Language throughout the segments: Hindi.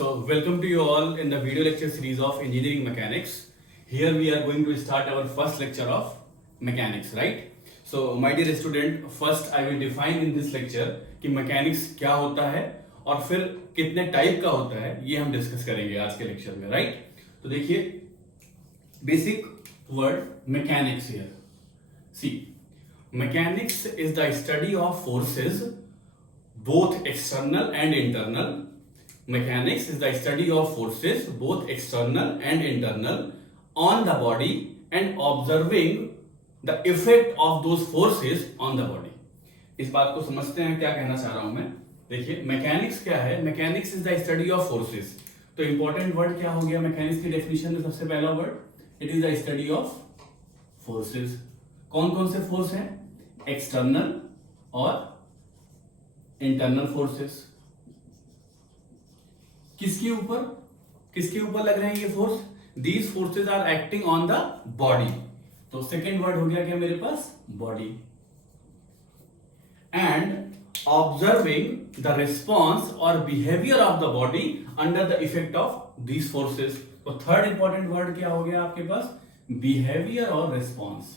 So, welcome to you all in the video lecture series of engineering mechanics. Here we are going to start our first lecture of mechanics, right? So, my dear student, first I will define in this lecture कि mechanics क्या होता है और फिर कितने टाइप का होता है ये हम डिस्कस करेंगे आज के लेक्चर में, राइट? तो देखिए basic word mechanics here. See, mechanics is the study of forces, both external and internal. Mechanics is the study of forces, both external and internal, on the body and observing the effect of those forces on the body. इस बात को समझते हैं क्या कहना चाह रहा हूं मैं. देखिए मैकेनिक्स क्या है. Mechanics is the study of forces. तो इंपॉर्टेंट वर्ड क्या हो गया मैकेनिक्स की डेफिनेशन में. सबसे पहला word, it is the study of forces. कौन कौन से फोर्स हैं? एक्सटर्नल और इंटरनल फोर्सेस. किसके ऊपर लग रहे हैं ये force? These forces are acting on the body. तो सेकेंड वर्ड हो गया क्या मेरे पास? Body. And observing the response और behaviour of the body under the effect of these forces. तो थर्ड इंपॉर्टेंट वर्ड क्या हो गया आपके पास? बिहेवियर और रिस्पॉन्स.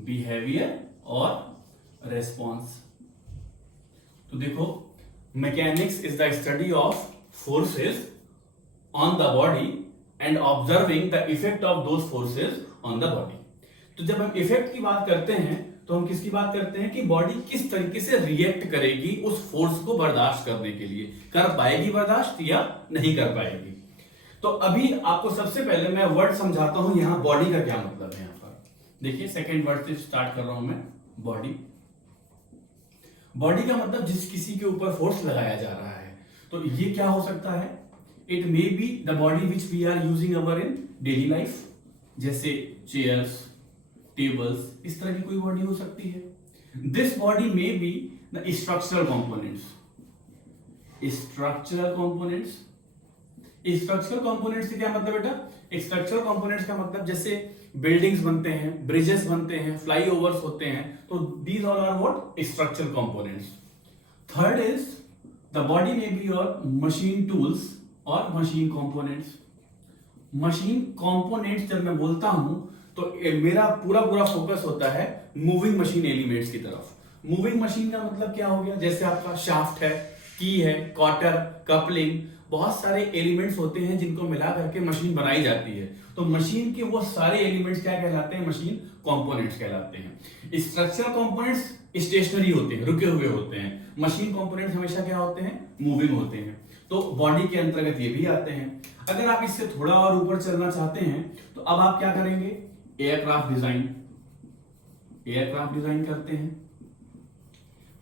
बिहेवियर और रिस्पॉन्स. तो देखो mechanics is the study of forces on the body and observing the effect of those forces on the body. तो जब हम इफेक्ट की बात करते हैं तो हम किसकी बात करते हैं कि बॉडी किस तरीके से रिएक्ट करेगी उस फोर्स को बर्दाश्त करने के लिए. कर पाएगी बर्दाश्त या नहीं कर पाएगी. तो अभी आपको सबसे पहले मैं वर्ड समझाता हूं यहां बॉडी का क्या मतलब है. यहां पर देखिए सेकेंड वर्ड से स्टार्ट कर रहा हूं मैं. बॉडी. बॉडी का मतलब जिस किसी के ऊपर फोर्स लगाया जा रहा है. तो ये क्या हो सकता है? It may be the body which we are using our in daily life, जैसे चेयर्स, टेबल्स, इस तरह की कोई बॉडी हो सकती है. This body may be the structural components. Structural components. Structural components से क्या मतलब बेटा? स्ट्रक्चरल कंपोनेंट्स का मतलब जैसे बिल्डिंग्स बनते हैं, ब्रिजेस बनते हैं, फ्लाईओवर्स होते हैं. तो these all are what? Structural components. Third is the body may be your machine tools or machine components. machine components जब मैं बोलता हूं तो मेरा पूरा फोकस होता है मूविंग मशीन एलिमेंट्स की तरफ. मूविंग मशीन का मतलब क्या हो गया? जैसे आपका शाफ्ट है, की है, कॉटर, कपलिंग, बहुत सारे एलिमेंट्स होते हैं जिनको मिला करके मशीन बनाई जाती है. तो मशीन के वो सारे एलिमेंट्स क्या कहलाते हैं? मशीन कंपोनेंट्स कहलाते हैं. स्ट्रक्चरल कंपोनेंट्स स्टेशनरी होते हैं, रुके हुए होते हैं. मशीन कंपोनेंट्स हमेशा क्या होते हैं? मूविंग होते हैं. तो बॉडी के अंतर्गत ये भी आते हैं. अगर आप इससे थोड़ा और ऊपर चलना चाहते हैं तो अब आप क्या करेंगे? एयरक्राफ्ट डिजाइन करते हैं.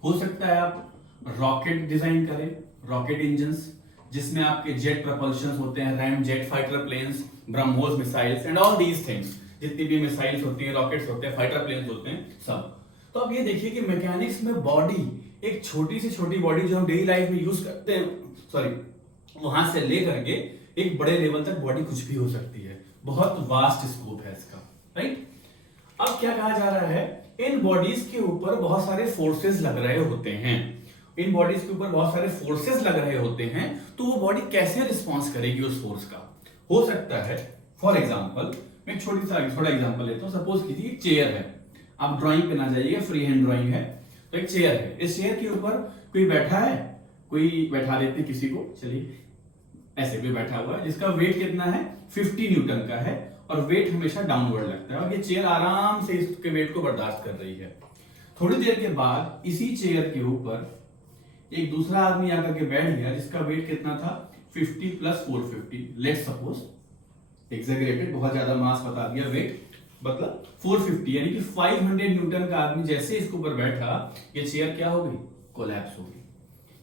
हो सकता है आप रॉकेट डिजाइन करें, रॉकेट इंजन्स, जिसमें आपके जेट प्रपल्शन होते हैं, ram jet fighter planes, BrahMos missiles and all these things. जितनी भी मिसाइल्स होती हैं, रॉकेट्स होते हैं, फाइटर प्लेन्स होते हैं, सब. तो अब ये देखिए कि मैकेनिक्स में बॉडी, एक छोटी से छोटी बॉडी जो हम डेली लाइफ में यूज करते हैं, वहां से लेकर के एक बड़े लेवल तक बॉडी कुछ भी हो सकती है. बहुत वास्ट स्कोप है इसका, राइट? अब क्या कहा जा रहा है? इन बॉडीज के ऊपर बहुत सारे फोर्सेस लग रहे होते हैं. इन बॉडीज के ऊपर बहुत सारे फोर्सेस लग रहे होते हैं. तो वो बॉडी कैसे रिस्पॉन्स करेगी उस फोर्स का? हो सकता है फॉर एग्जाम्पल, मैं थोड़ा एग्जाम्पल लेता हूं. सपोज कीजिए एक चेयर है. आप ड्राइंग पे ना जाइए, फ्री हैंड ड्राइंग है. तो एक चेयर है. इस चेयर के ऊपर कोई बैठा है, कोई बैठा देते हैं किसी को, चलिए ऐसे भी बैठा हुआ है, जिसका वेट कितना है? 50 न्यूटन का है. और वेट हमेशा डाउनवर्ड लगता है और ये चेयर आराम से इसके वेट को बर्दाश्त कर रही है. थोड़ी देर के बाद इसी चेयर के ऊपर एक दूसरा आदमी आकर के बैठ गया, जिसका वेट कितना था? 50 प्लस 450. लेट्स सपोज, एग्जैगरेटेड, बहुत ज्यादा मास बता दिया, वेट मतलब 450, यानी कि 500 न्यूटन का आदमी जैसे इसके ऊपर बैठा, ये चेयर क्या हो गई? कोलैप्स हो गई.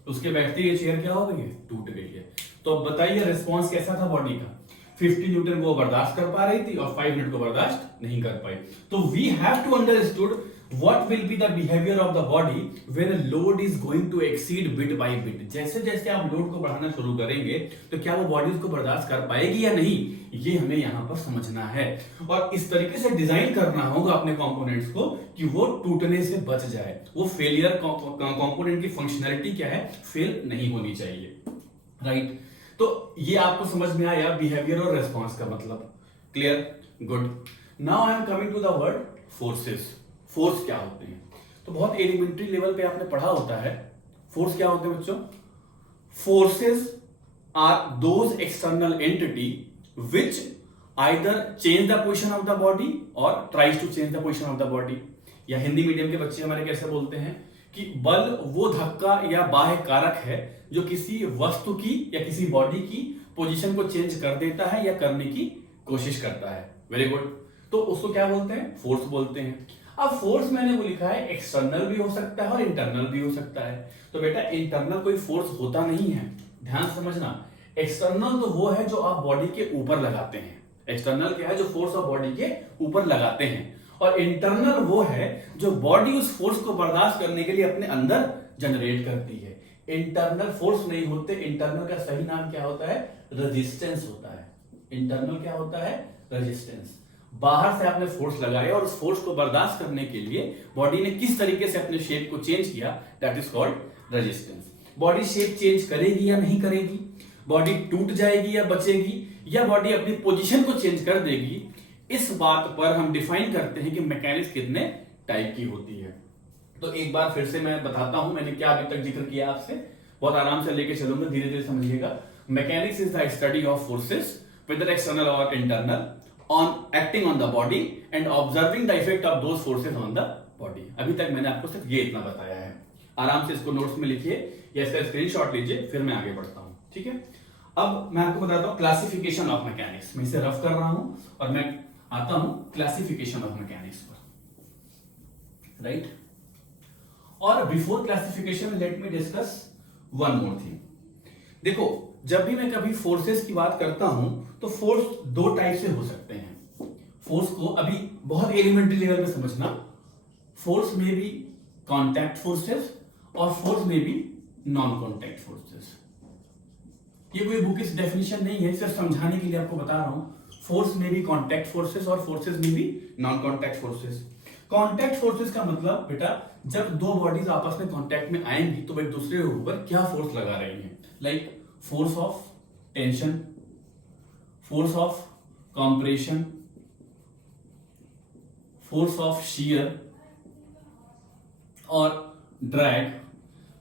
उसके बैठते ये चेयर क्या हो गई है? टूट गई है. तो अब बताइए रिस्पॉन्स कैसा था बॉडी का? 50 न्यूटन को बर्दाश्त कर पा रही थी और 5 मिनट को बर्दाश्त नहीं कर पाई. तो we have to understood what will be the behavior of the body when a load is going to exceed bit by bit. जैसे जैसे आप लोड को बढ़ाना शुरू करेंगे तो क्या वो बॉडी उसको बर्दाश्त कर पाएगी या नहीं, ये हमें यहाँ पर समझना है. और इस तरीके से डिजाइन करना होगा अपने कंपोनेंट्स को कि वो टूटने से बच जाए. वो फेलियर कंपोनेंट की फंक्शनैलिटी क्या है? फेल नहीं होनी चाहिए, राइट? तो ये आपको समझ में आया बिहेवियर और रेस्पॉन्स का मतलब, clear, good. Now I am coming to the word forces. Force क्या होते हैं? तो बहुत एलिमेंट्री लेवल पे आपने पढ़ा होता है फोर्स क्या होते हैं बच्चों। Forces are those external entity which either change the position of the body और tries to change the position of the body. या हिंदी मीडियम के बच्चे हमारे कैसे बोलते हैं कि बल वो धक्का या बाह्य कारक है जो किसी वस्तु की या किसी बॉडी की पोजीशन को चेंज कर देता है या करने की कोशिश करता है। Very good. तो उसको क्या बोलते हैं? फोर्स बोलते हैं। अब फोर्स मैंने वो लिखा है एक्सटर्नल भी हो सकता है और इंटरनल भी हो सकता है। तो बेटा इंटरनल कोई फोर्स होता नहीं है, ध्यान समझना। एक्सटर्नल तो वो है जो आप बॉडी के ऊपर लगाते हैं। एक्सटर्नल क्या है? जो फोर्स आप बॉडी के ऊपर लगाते हैं। और इंटरनल वो है जो बॉडी उस फोर्स को बर्दाश्त करने के लिए अपने अंदर जनरेट करती है। इंटरनल फोर्स नहीं होते। इंटरनल का सही नाम क्या होता है? रेजिस्टेंस होता है। इंटरनल क्या होता है? रेजिस्टेंस। बाहर से आपने फोर्स लगाया और उस फोर्स को बर्दाश्त करने के लिए बॉडी ने किस तरीके से अपने शेप को चेंज किया, that is called resistance. Body shape change करेगी या नहीं करेगी, बॉडी टूट जाएगी या बचेगी, या बॉडी अपनी पोजीशन को चेंज कर देगी, इस बात पर हम डिफाइन करते हैं कि मैकेनिक्स कितने टाइप की होती है। तो एक बार फिर से मैं बताता हूं मैंने क्या अभी तक जिक्र किया आपसे, बहुत आराम से लेके चलूंगा, धीरे धीरे समझिएगा। Mechanics is the study of forces whether external or internal on acting on the body and observing the effect of those forces on the body। अभी तक मैंने आपको सिर्फ ये इतना बताया है। आराम से इसको नोट्स में लिखिए या इसका स्क्रीनशॉट लीजिए, फिर मैं आगे बढ़ता हूं, ठीक है। अब मैं आपको बताता हूं क्लासिफिकेशन ऑफ मैकेनिक्स। मैं इसे रफ कर रहा हूं और मैं आता हूं क्लासिफिकेशन ऑफ मैकेनिक्स पर, राइट। और before classification let me discuss one more thing. देखो जब भी मैं कभी फोर्सेस की बात करता हूं तो फोर्स दो टाइप से हो सकते हैं। फोर्स को अभी बहुत एलिमेंट्री लेवल पे समझना। फोर्स में भी कांटेक्ट फोर्सेस और फोर्स में भी नॉन कांटेक्ट फोर्सेस। ये कोई बुक की डेफिनेशन नहीं है, सिर्फ समझाने के लिए आपको बता रहा हूं। फोर्स में भी कांटेक्ट फोर्सेस और फोर्सेस में भी non contact forces. Contact forces का मतलब बेटा जब दो बॉडीज आपस में कांटेक्ट में आएंगी तो एक दूसरे के ऊपर क्या फोर्स लगा रही हैं, like force of tension, force of compression, force of shear और ड्रैग।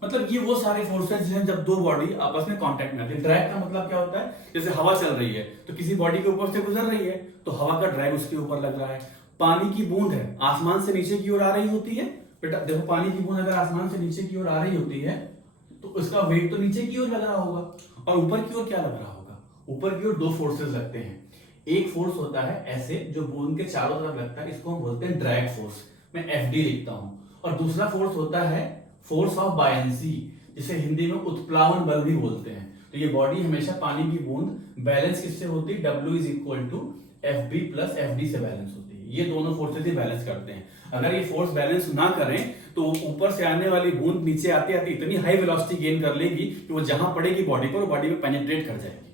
मतलब ये वो सारे फोर्सेस हैं जब दो बॉडी आपस में कांटेक्ट में आती है। ड्रैग का मतलब क्या होता है? जैसे हवा चल रही है तो किसी बॉडी के ऊपर से गुजर रही है तो हवा का ड्रैग उसके ऊपर लग रहा है। पानी की बूंद है, आसमान से नीचे की ओर आ रही होती है। बेटा देखो पानी की बूंद अगर आसमान से नीचे की ओर आ रही होती है तो उसका वेट तो नीचे की ओर लग रहा होगा, और ऊपर की ओर क्या लग रहा होगा? ऊपर की ओर दो फोर्सेस लगते हैं। एक फोर्स होता है ऐसे जो बूंद के चारों तरफ लगता है, इसको हम बोलते हैं ड्रैग फोर्स, मैं एफडी लिखता हूं। और दूसरा फोर्स होता है फोर्स ऑफ बायंसी, जिसे हिंदी में उत्प्लावन बल भी बोलते हैं। तो ये बॉडी हमेशा पानी की बूंद बैलेंस किससे होती है? W is equal to F B plus F D से बैलेंस होती है। ये दोनों फोर्सेस ही बैलेंस करते हैं। अगर ये फोर्स बैलेंस ना करें तो ऊपर से आने वाली बूंद नीचे आते आते इतनी हाई वेलोसिटी गेन कर लेगी कि वो जहां पड़ेगी बॉडी पर, वो बॉडी में पेनिट्रेट कर जाएगी।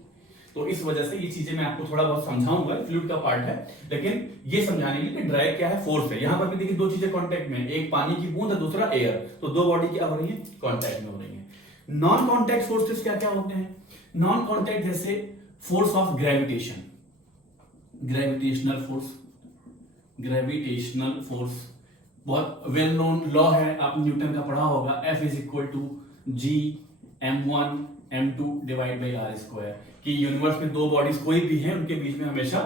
तो इस वजह से ये चीजें मैं आपको थोड़ा बहुत समझाऊंगा, फ्लूइड का पार्ट है, लेकिन ये समझाने के लिए कि ड्रैग क्या है, फोर्स है। यहां पर भी देखिए दो चीजें कांटेक्ट में, एक पानी की बूंद है, दूसरा एयर, तो दो बॉडी क्या हो रही है? कांटेक्ट में हो रही है। नॉन कांटेक्ट फोर्सेस क्या क्या होते हैं? नॉन कांटेक्ट जैसे force of gravitation, gravitational force, gravitational force बहुत वेल नोन लॉ है, आपने न्यूटन का पढ़ा होगा, F is equal to G m1 m2 divide by r square. कि यूनिवर्स में दो बॉडीज कोई भी हैं उनके बीच में हमेशा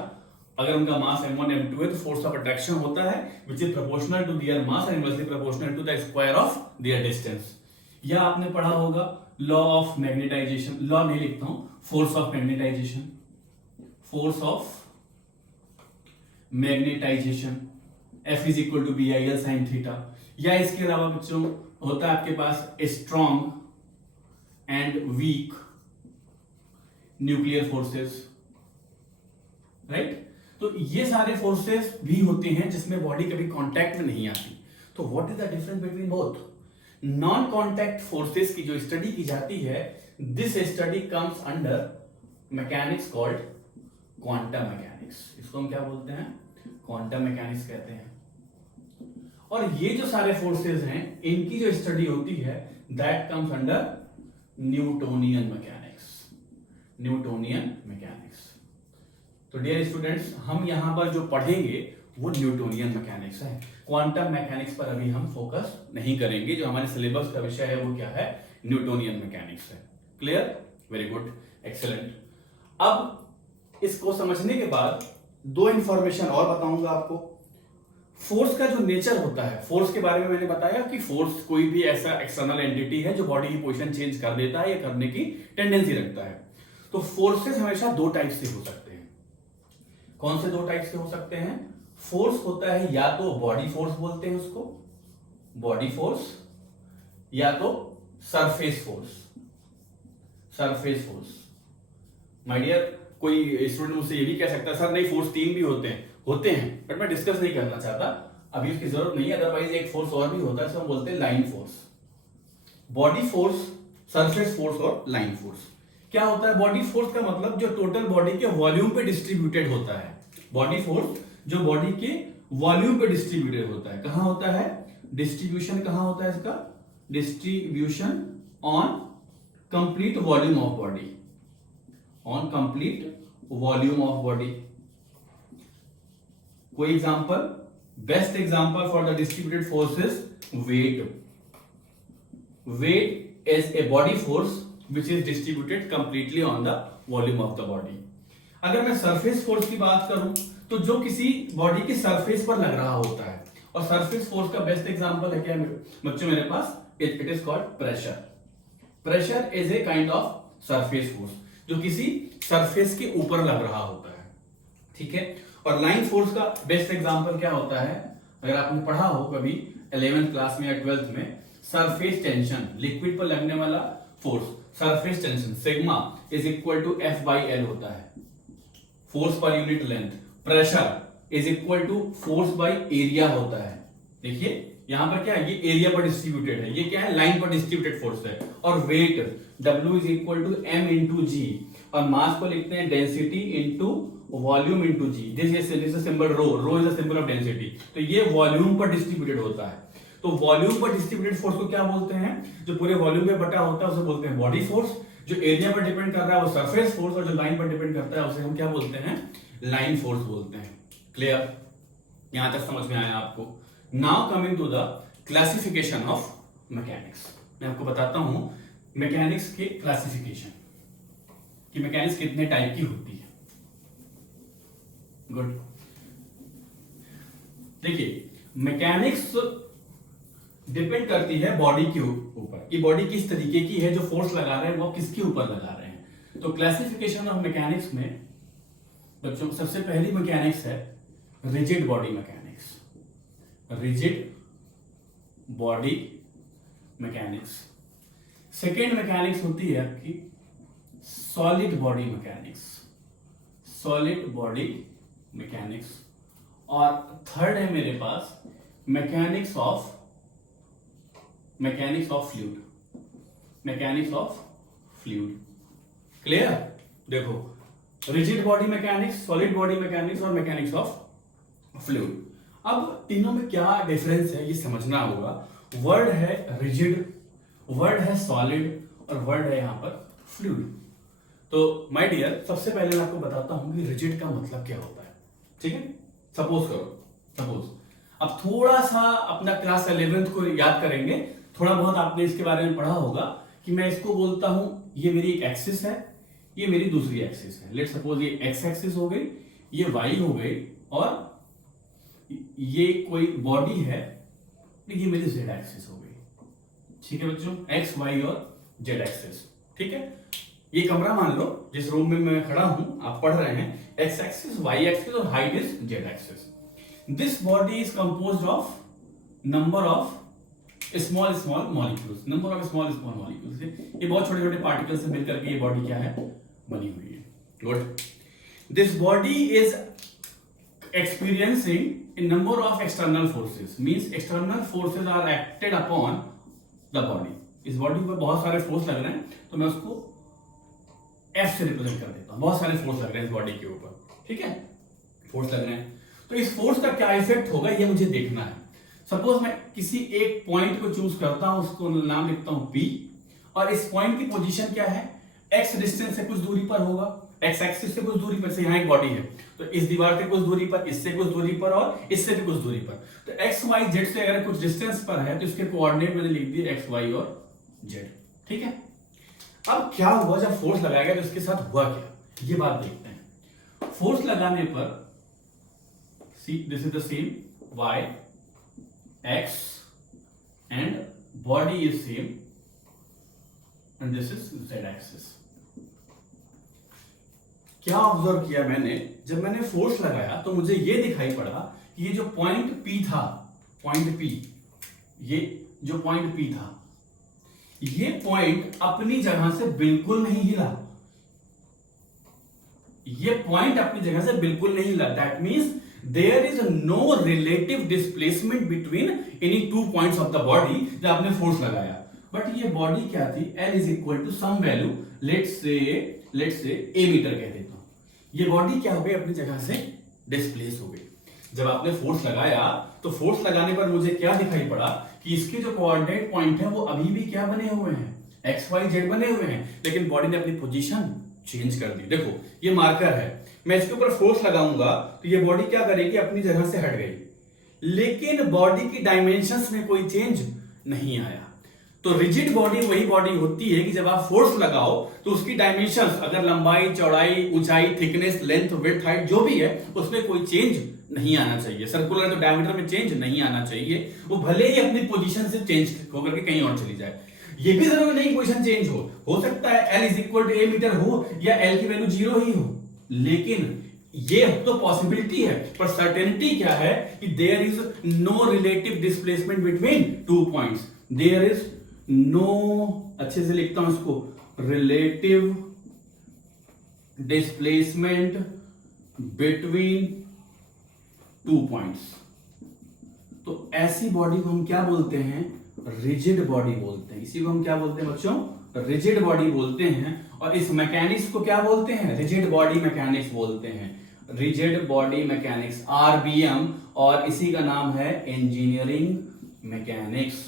अगर उनका मास m1 m2 है तो फोर्स ऑफ अट्रैक्शन होता है which is proportional to their mass and inversely proportional to the square of their distance. या आपने पढ़ा होगा लॉ ऑफ मैग्नेटाइजेशन, लॉ नहीं लिखता हूं, force of magnetization, force of magnetization F is equal to B I L sine theta. या इसके अलावा बच्चों होता है आपके पास strong and weak nuclear forces, right. तो ये सारे फोर्सेस भी होते हैं जिसमें बॉडी कभी कांटेक्ट में नहीं आती। तो what is the difference between both? Non contact forces की जो स्टडी की जाती है, this study comes under mechanics called quantum mechanics. इसको हम क्या बोलते हैं? क्वांटम मैकेनिक्स कहते हैं। और ये जो सारे फोर्सेस हैं इनकी जो स्टडी होती है that comes under Newtonian mechanics. Newtonian mechanics. तो डियर स्टूडेंट्स, हम यहां पर जो पढ़ेंगे वो न्यूटोनियन मैकेनिक्स है। क्वांटम मैकेनिक्स पर अभी हम फोकस नहीं करेंगे। जो हमारे सिलेबस का विषय है वो क्या है, न्यूटोनियन मैकेनिक्स है। Clear, very good, excellent. अब इसको समझने के बाद दो इंफॉर्मेशन और बताऊंगा आपको। फोर्स का जो नेचर होता है, फोर्स के बारे में मैंने बताया कि फोर्स कोई भी ऐसा एक्सटर्नल एंटिटी है जो बॉडी की पोजीशन चेंज कर देता है या करने की टेंडेंसी रखता है। तो फोर्सेस हमेशा दो टाइप से हो सकते हैं। कौन से दो टाइप से हो सकते हैं? फोर्स होता है या तो बॉडी फोर्स बोलते हैं उसको, बॉडी फोर्स, या तो surface force, surface force. My dear, कोई स्टूडेंट मुझसे ये भी कह सकता है सर नहीं फोर्स तीन भी होते हैं, बट मैं डिस्कस नहीं करना चाहता, अभी उसकी जरूरत नहीं है। अदरवाइज एक फोर्स और भी होता है, इसको हम बोलते हैं line force. Body force, surface force और लाइन फोर्स। क्या होता है बॉडी फोर्स का मतलब? जो टोटल बॉडी के वॉल्यूम पे डिस्ट्रीब्यूटेड होता है। बॉडी फोर्स जो बॉडी के वॉल्यूम पे डिस्ट्रीब्यूटेड होता है। कहां होता है डिस्ट्रीब्यूशन? कहां होता है इसका distribution? On complete volume of body, on complete volume of body. कोई example? Best example for the distributed force is weight. Weight is a body force which is distributed completely on the volume of the body। अगर मैं सरफेस फोर्स की बात करूं तो जो किसी बॉडी के सरफेस पर लग रहा होता है, और सरफेस फोर्स का बेस्ट एग्जांपल है क्या बच्चों मेरे पास? It is called pressure. Pressure is a kind of surface force जो किसी सरफेस के ऊपर लग रहा होता है, ठीक है। और लाइन फोर्स का बेस्ट एग्जांपल क्या होता है? अगर आपने पढ़ा हो कभी 11th क्लास में या 12th में, सरफेस टेंशन, लिक्विड पर लगने वाला force, surface tension sigma is equal to F by L होता है, फोर्स पर unit length. Pressure is equal to force by area होता है। देखिए यहां पर क्या है, ये एरिया पर डिस्ट्रीब्यूटेड है, ये क्या है लाइन पर डिस्ट्रीब्यूटेड फोर्स है। और weight W is equal to m into g, और मास को लिखते हैं density into volume into g. This is symbol rho, rho is a symbol of density. तो ये वॉल्यूम पर डिस्ट्रीब्यूटेड होता है। तो वॉल्यूम पर डिस्ट्रीब्यूटेड फोर्स को क्या बोलते हैं? जो पूरे वॉल्यूम पे बटा होता है उसे बोलते हैं बॉडी फोर्स। जो एरिया पर डिपेंड कर रहा है वो सरफेस फोर्स, और जो लाइन पर डिपेंड करता है उसे हम क्या बोलते हैं? लाइन फोर्स बोलते हैं। क्लियर, यहां तक समझ में आया आपको? Now coming to the classification of mechanics. मैं आपको बताता हूं मैकेनिक्स के क्लासिफिकेशन कि मैकेनिक्स कितने टाइप की होती है। गुड, देखिए मैकेनिक्स डिपेंड करती है बॉडी के ऊपर कि बॉडी किस तरीके की है, जो फोर्स लगा रहे हैं वो किसके ऊपर लगा रहे हैं। तो क्लासिफिकेशन ऑफ मैकेनिक्स में बच्चों सबसे पहली मैकेनिक्स है rigid body mechanics. Rigid body mechanics. Second mechanics होती है आपकी solid body mechanics, solid body mechanics. और थर्ड है मेरे पास mechanics of fluid, mechanics of fluid. Clear? देखो rigid body mechanics, solid body mechanics और मैकेनिक्स ऑफ फ्लूइड। अब तीनों में क्या डिफरेंस है ये समझना होगा। वर्ड है रिजिड, वर्ड है सॉलिड, और वर्ड है यहां पर फ्लूइड। तो माय डियर, सबसे पहले मैं आपको बताता हूं कि रिजिड का मतलब क्या होता है, ठीक है। सपोज अब थोड़ा सा अपना क्लास 11th को याद करेंगे, थोड़ा बहुत आपने इसके बारे में पढ़ा होगा कि मैं इसको बोलता हूं ये मेरी एक एक्सिस है, ये मेरी दूसरी एक्सिस है। लेट सपोज ये एक्स एक्सिस हो गई, ये वाई हो गई, और ये कोई बॉडी है, ये मेरी जेड एक्सिस हो गई। ठीक है बच्चों, एक्स वाई और जेड एक्सिस, ठीक है। ये कमरा मान लो जिस रूम में मैं खड़ा हूं, आप पढ़ रहे हैं, एक्स एक्सिस, वाई एक्सिस और height is Z axis. This body is composed of number of small molecules, number of small molecules. ये बहुत छोटे छोटे पार्टिकल्स से मिलकर के ये बॉडी क्या है, बनी हुई है। Good, this body is experiencing a number of external forces, means external forces are acted upon the body। इस बॉडी पर बहुत सारे फोर्स लग रहे हैं, तो मैं उसको F से रिप्रेजेंट कर देता हूं। बहुत सारे फोर्स लग रहे हैं इस बॉडी के ऊपर, ठीक है, फोर्स लग रहे हैं। तो इस फोर्स का क्या इफेक्ट होगा ये मुझे देखना है। सपोज मैं किसी एक पॉइंट को चूज करता हूं, उसको नाम लिखता हूं P, और इस पॉइंट की पोजीशन क्या है, एक्स डिस्टेंस से कुछ दूरी पर होगा, एक्स एक्सिस से कुछ दूरी पर, से यहाँ एक बॉडी है तो इस दीवार से कुछ दूरी पर, इससे कुछ दूरी पर और इससे भी कुछ दूरी पर। तो एक्स वाई जेड से अगर कुछ डिस्टेंस पर है तो इसके कोऑर्डिनेट मैंने लिख दिए एक्स वाई और जेड। ठीक है, अब क्या हुआ जब फोर्स लगाया गया तो इसके साथ हुआ क्या, ये बात देखते हैं। फोर्स लगाने पर see this is the same Y X and body is same and this is Z axis. क्या ऑब्जर्व किया मैंने, जब मैंने फोर्स लगाया तो मुझे ये दिखाई पड़ा कि ये जो पॉइंट P था, पॉइंट P, ये जो पॉइंट P था, ये पॉइंट अपनी जगह से बिल्कुल नहीं हिला, ये पॉइंट अपनी जगह से बिल्कुल नहीं हिला। That means there is no relative displacement between any two points of the body जब आपने फोर्स लगाया। बट ये बॉडी क्या थी, L is equal to some value, let's say a metre कह देता हूं। ये बॉडी क्या हो गई, अपनी जगह से डिस्प्लेस हो गई। जब आपने फोर्स लगाया तो फोर्स लगाने पर मुझे क्या दिखाई पड़ा कि इसके जो कोऑर्डिनेट पॉइंट है वो अभी भी क्या बने हुए हैं, एक्स वाई जेड बने हुए हैं, लेकिन बॉडी ने अपनी पोजीशन चेंज कर दी। देखो ये मार्कर है, मैं इसके ऊपर फोर्स लगाऊंगा तो ये बॉडी क्या करेगी, अपनी जगह से हट गई, लेकिन बॉडी की डायमेंशंस में कोई चेंज नहीं आया। तो रिजिड बॉडी वही बॉडी होती है कि जब आप फोर्स लगाओ तो उसकी डायमेंशंस, अगर लंबाई, चौड़ाई, ऊंचाई, थिकनेस, लेंथ, विड्थ, हाइट जो भी है उसमें कोई चेंज नहीं आना चाहिए। सर्कुलर तो डायमीटर में चेंज नहीं आना चाहिए, वो भले ही अपनी पोजीशन से चेंज होकर के कहीं और चली जाए। ये भी जरूरी नहीं पोजीशन चेंज हो सकता है L is equal to a metre हो या L की वैल्यू 0 ही हो, लेकिन ये तो पॉसिबिलिटी है, पर सर्टेनिटी क्या है कि there is no relative displacement between two points, there is no, अच्छे से लिखता हूं इसको, relative displacement between two points. तो ऐसी बॉडी को हम क्या बोलते हैं, रिजिड बॉडी बोलते हैं। इसी को हम क्या बोलते हैं बच्चों, रिजिड बॉडी बोलते हैं। और इस मैकेनिक्स को क्या बोलते हैं, रिजिड बॉडी मैकेनिक्स बोलते हैं, रिजिड बॉडी मैकेनिक्स, RBM, और इसी का नाम है engineering mechanics.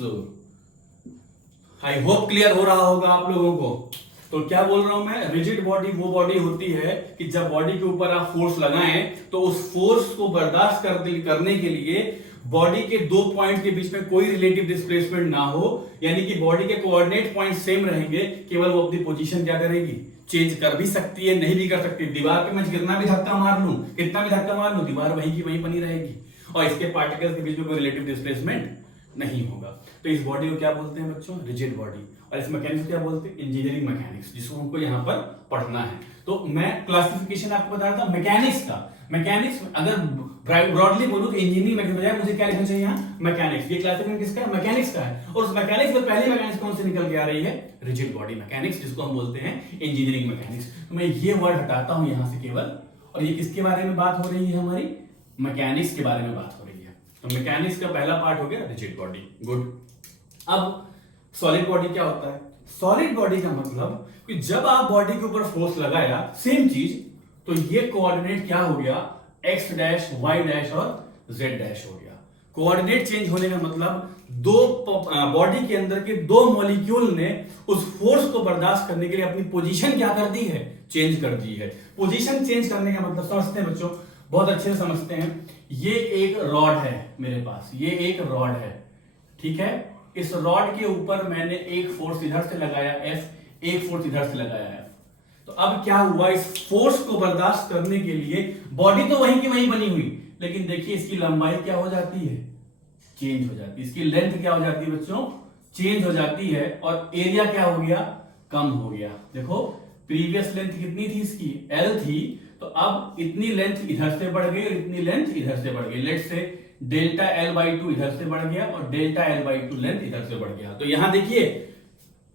I hope clear हो रहा होगा आप लोगों को। तो क्या बोल रहा हूं मैं, रिजिड बॉडी वो बॉडी होती है कि जब बॉडी के ऊपर आप फोर्स लगाएं तो उस फोर्स को बर्दाश्त करने के लिए बॉडी के दो पॉइंट के बीच में कोई रिलेटिव डिस्प्लेसमेंट ना हो, यानी कि बॉडी के कोऑर्डिनेट पॉइंट सेम रहेंगे, केवल वो अपनी पोजीशन क्या करेगी, चेंज कर भी सकती है, नहीं भी कर सकती। दीवार पे मैं कितना भी धक्का मार लूं, कितना भी धक्का मार लूं, दीवार वहीं की वहीं बनी रहेगी और इसके पार्टिकल्स के बीच में कोई रिलेटिव डिस्प्लेसमेंट नहीं होगा। तो इस बॉडी को क्या बोलते हैं बच्चों, रिजिड बॉडी। और इस मैकेनिक्स को क्या बोलते हैं, इंजीनियरिंग मैकेनिक्स, जिसको हमको यहाँ पर पढ़ना है। तो मैं क्लासिफिकेशन आपको बता रहा था मैकेनिक्स का। मैकेनिक्स अगर ब्रॉडली बोलूं तो इंजीनियरिंग मैकेनिक्स बजाय मुझे क्या लिखना चाहिए यहाँ, मैकेनिक्स। ये क्लासिफिकेशन किसका है, मैकेनिक्स का है। और उस मैकेनिक्स में पहली मैकेनिक्स कौन से निकल के आ रही है, रिजिड बॉडी मैकेनिक्स, जिसको हम बोलते हैं इंजीनियरिंग मैकेनिक्स। तो मैं ये वर्ड हटाता हूं यहां से केवल, और ये किसके बारे में बात हो रही है, हमारी मैकेनिक्स के बारे में बात हो रही है। तो मैकेनिक्स का पहला पार्ट हो गया रिजिड बॉडी, गुड। अब सॉलिड बॉडी क्या होता है, सॉलिड बॉडी का मतलब कि जब आप बॉडी के ऊपर फोर्स लगाया, सेम चीज, तो ये कोऑर्डिनेट क्या हो गया, एक्स डैश, वाई डैश और जेड डैश हो गया। कोऑर्डिनेट चेंज होने का मतलब दो बॉडी के अंदर के दो मॉलिक्यूल ने उस फोर्स को बर्दाश्त करने के लिए अपनी पोजीशन क्या कर दी है, चेंज कर दी है। पोजीशन चेंज करने का मतलब समझते हैं बच्चों, बहुत अच्छे से समझते हैं। ये एक रॉड है मेरे पास, ये एक रॉड है, ठीक है। इस रॉड के ऊपर मैंने एक फोर्स इधर से लगाया F, एक फोर्स इधर से लगाया F। तो अब क्या हुआ, इस फोर्स को बर्दाश्त करने के लिए बॉडी तो वहीं की वहीं बनी हुई, लेकिन देखिए इसकी लंबाई क्या हो जाती है, चेंज हो जाती है। इसकी लेंथ क्या हो जाती है बच्चों, चेंज हो जाती है। और एरिया क्या हो गया, कम हो गया। देखो प्रीवियस लेंथ कितनी थी इसकी, L थी, तो अब इतनी लेंथ इधर से बढ़ गई और इतनी लेंथ इधर से बढ़ गई। लेट्स से डेल्टा L/2 इधर से बढ़ गया और डेल्टा L/2 लेंथ इधर से बढ़ गया। तो यहां देखिए,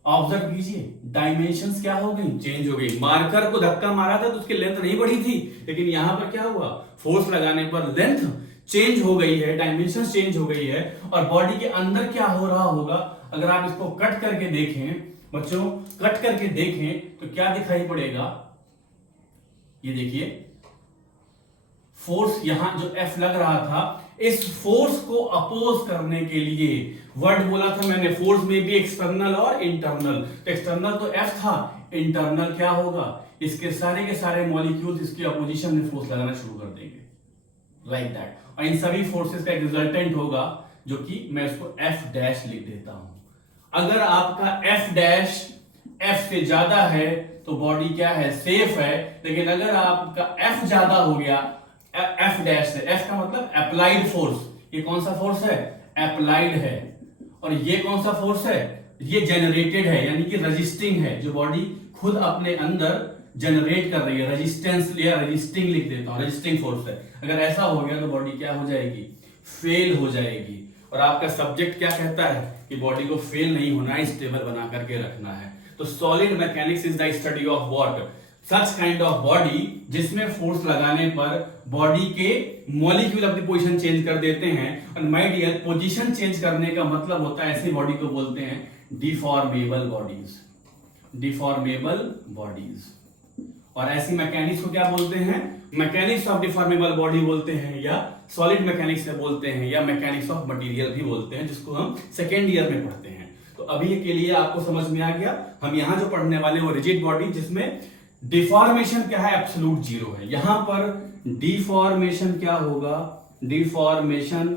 ऑब्जर्व कीजिए, डायमेंशंस क्या हो गई, चेंज हो गई। मार्कर को धक्का मारा था तो उसकी लेंथ नहीं बढ़ी थी, लेकिन यहां पर क्या हुआ, फोर्स लगाने पर लेंथ चेंज हो गई है, डायमेंशंस चेंज हो गई है। और बॉडी के अंदर क्या हो रहा होगा, अगर आप इसको कट करके देखें बच्चों, कट करके देखें तो क्या दिखाई पड़ेगा, ये देखिए फोर्स, यहां जो F लग रहा था, इस फोर्स को अपोज करने के लिए, वर्ड बोला था मैंने, फोर्स में भी एक्सटर्नल और इंटरनल। तो एक्सटर्नल तो F था, इंटरनल क्या होगा, इसके सारे मॉलिक्यूल्स इसके अपोजिशन में फोर्स लगाना शुरू कर देंगे, लाइक दैट। और इन सभी फोर्सेस का एक रिजल्टेंट होगा जो कि मैं इसको एफ डैश लिख देता हूं। अगर आपका एफ डैश एफ से ज्यादा है तो बॉडी क्या है, सेफ है। लेकिन अगर आपका एफ ज्यादा हो गया एफ डैश से, एफ का मतलब अप्लाइड फोर्स, ये कौन सा फोर्स है, अप्लाइड है। और ये कौन सा फोर्स है, ये जनरेटेड है, यानी कि रजिस्टिंग है, जो बॉडी खुद अपने अंदर जनरेट कर रही है, रेजिस्टेंस या रेजिस्टिंग लिख देता हूं, रेजिस्टिंग फोर्स है। अगर ऐसा हो गया तो बॉडी क्या हो जाएगी, फेल हो जाएगी। और आपका सब्जेक्ट क्या कहता है कि बॉडी को फेल नहीं होना है, स्टेबल बना करके रखना है। तो solid mechanics is the study of what, such kind of body जिसमें फोर्स लगाने पर बॉडी के मॉलिक्यूल अपनी पोजीशन चेंज कर देते हैं। और माय डियर, पोजीशन चेंज करने का मतलब होता है ऐसी बॉडी को बोलते हैं डिफॉर्मेबल बॉडीज, डिफॉर्मेबल बॉडीज। और ऐसी मैकेनिक्स को क्या बोलते हैं, मैकेनिक्स ऑफ डिफॉर्मेबल बॉडी बोलते हैं, या सॉलिड मैकेनिक्स से बोलते हैं, या मैकेनिक्स ऑफ मटेरियल भी बोलते हैं, जिसको हम सेकेंड ईयर में पढ़ते हैं। तो अभी के लिए आपको समझ में आ गया, हम यहां जो पढ़ने वाले वो रिजिड बॉडी जिसमें डिफॉर्मेशन क्या है, एब्सोल्यूट जीरो है। यहां पर डिफॉर्मेशन क्या होगा, deformation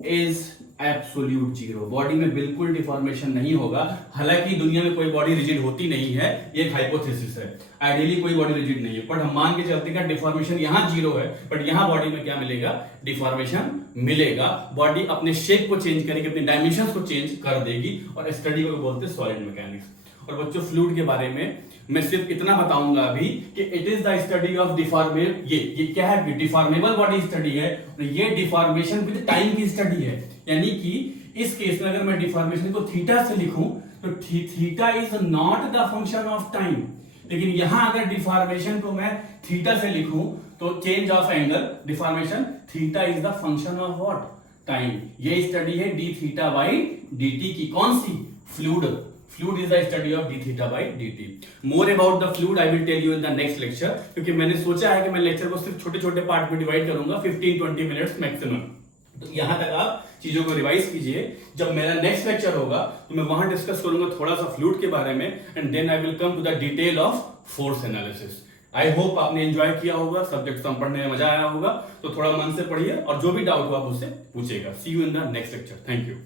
is absolute zero, body में बिल्कुल डिफॉर्मेशन नहीं होगा। हालांकि दुनिया में कोई बॉडी रिजिड होती नहीं है, ये एक हाइपोथेसिस है, आइडियली कोई बॉडी रिजिड नहीं है, बट हम मान के चलते हैं डिफॉर्मेशन यहां जीरो है, बट यहां बॉडी में क्या मिलेगा, डिफॉर्मेशन मिलेगा। बॉडी अपने शेप को चेंज करेगी, अपने डायमेंशंस को चेंज कर देगी, और स्टडी को बोलते हैं सॉलिड मैकेनिक्स। और बच्चों, फ्लूइड के बारे में मैं सिर्फ इतना बताऊंगा अभी कि it is the study of deformable, ये क्या है, डिफॉर्मेबल बॉडी स्टडी है, और ये डिफॉर्मेशन विद टाइम की स्टडी है। यानी कि इस केस में अगर मैं डिफॉर्मेशन को थीटा से लिखूं तो theta is not the function of time, लेकिन यहां अगर डिफॉर्मेशन को मैं थीटा से लिखूं तो change of angle, deformation, theta is the function of what, time. ये स्टडी है D theta by D T की, कौन सी, fluid. Fluid is the study of d theta by dt. More about the fluid I will tell you in the next lecture, क्योंकि मैंने सोचा है कि मैं लेक्चर को सिर्फ छोटे छोटे पार्ट में डिवाइड करूंगा, 15-20 मिनट्स मैक्सिमम। तो यहां तक आप चीजों को रिवाइज कीजिए। जब मेरा नेक्स्ट लेक्चर होगा तो मैं वहां डिस्कस करूंगा थोड़ा सा फ्लूइड के बारे में, and then I will come to the detail of force analysis. I hope आपने एंजॉय किया होगा, सब्जेक्ट पढ़ने में मजा आया होगा। तो थोड़ा मन से पढ़िए, और जो भी डाउट हो आप उससे पूछेगा। See you in the next lecture. Thank you.